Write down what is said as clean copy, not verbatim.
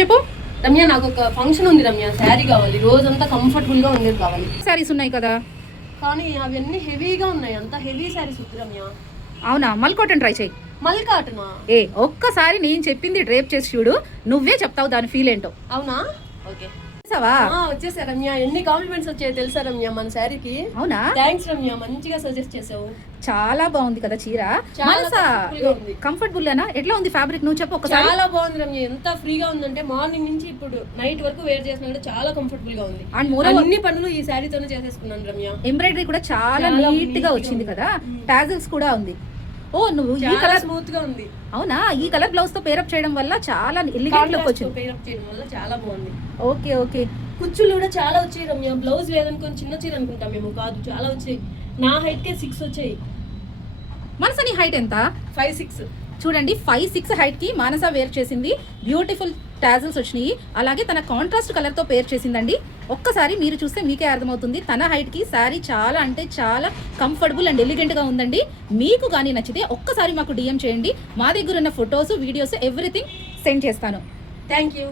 చెప్పు రమ్య, నాకు ఒక ఫంక్షన్ ఉంది రమ్య, శారీ కావాలి, రోజంతా కంఫర్టబుల్ గా ఉండేది కావాలి. శారీస్ ఉన్నాయి కదా, కానీ అవన్నీ హెవీగా ఉన్నాయి, అంత హెవీ శారీస్ వద్దు రమ్య. అవునా, మల్కోటన్ ట్రై చేయి. మల్కాటనా? ఒక్కసారి నేను చెప్పింది డ్రేప్ చేసి చూడు, నువ్వే చెప్తావు దాని ఫీల్ ఏంటో. అవునా? ఓకే. వచ్చేసా రమ్య, ఎన్ని కాంప్లిమెంట్స్ వచ్చాయి తెలుసా రమ్య మన శారీకి. అవునా, థ్యాంక్స్ రమ్య, మంచిగా సజెస్ట్ చేసావు. చాలా బాగుంది కదా చీర, కంఫర్టబుల్ ఏనా? ఎట్లా ఉంది ఫ్యాబ్రిక్, నువ్వు చెప్పు ఒకసారి. చాలా బాగుంది రమ్య, ఎంత ఫ్రీగా ఉందంటే మార్నింగ్ నుంచి ఇప్పుడు నైట్ వరకు వేర్ చేసినా చాలా కంఫర్టబుల్ గా ఉంది. అండ్ అన్ని పనులు ఈ శారీతోనే చేసేసుకున్నాను రమ్య. ఎంబ్రాయిడరీ కూడా చాలా నీట్ గా వచ్చింది కదా, టాజిల్స్ కూడా ఉంది. నువ్వు ఈ కలర్ స్మూత్ గా ఉంది. అవునా, ఈ కలర్ బ్లౌజ్ తో పేరప్ చేయడం వల్ల చాలా ఎలిగెంట్ లుక్ వచ్చింది. పేరప్ చేయడం వల్ల చాలా బాగుంది. Okay okay. కుచ్చులు కూడా చాలా వచ్చాయి రమ్య, బ్లౌజ్ లేదనుకొని చిన్న చీర అనుకుంటాం మేము, కాదు చాలా వచ్చాయి. నా హైట్ కే 6 వచ్చాయి. మనస నీ హైట్ ఎంత? 5'6". చూడండి, 5'6" హైట్ కి మానస వేర్ చేసింది. బ్యూటిఫుల్ టాజిల్స్ వచ్చినాయి, అలాగే తన కాంట్రాస్ట్ కలర్ తో పేర్ చేసిందండి. ఒక్కసారి మీరు చూస్తే మీకే అర్థమవుతుంది, తన హైట్ కి శారీ చాలా అంటే చాలా కంఫర్టబుల్ అండ్ ఎలిగెంట్ గా ఉందండి. మీకు కానీ నచ్చితే ఒక్కసారి మాకు DM చేయండి, మా దగ్గర ఉన్న ఫొటోస్, వీడియోస్ ఎవ్రీథింగ్ సెండ్ చేస్తాను. Thank you.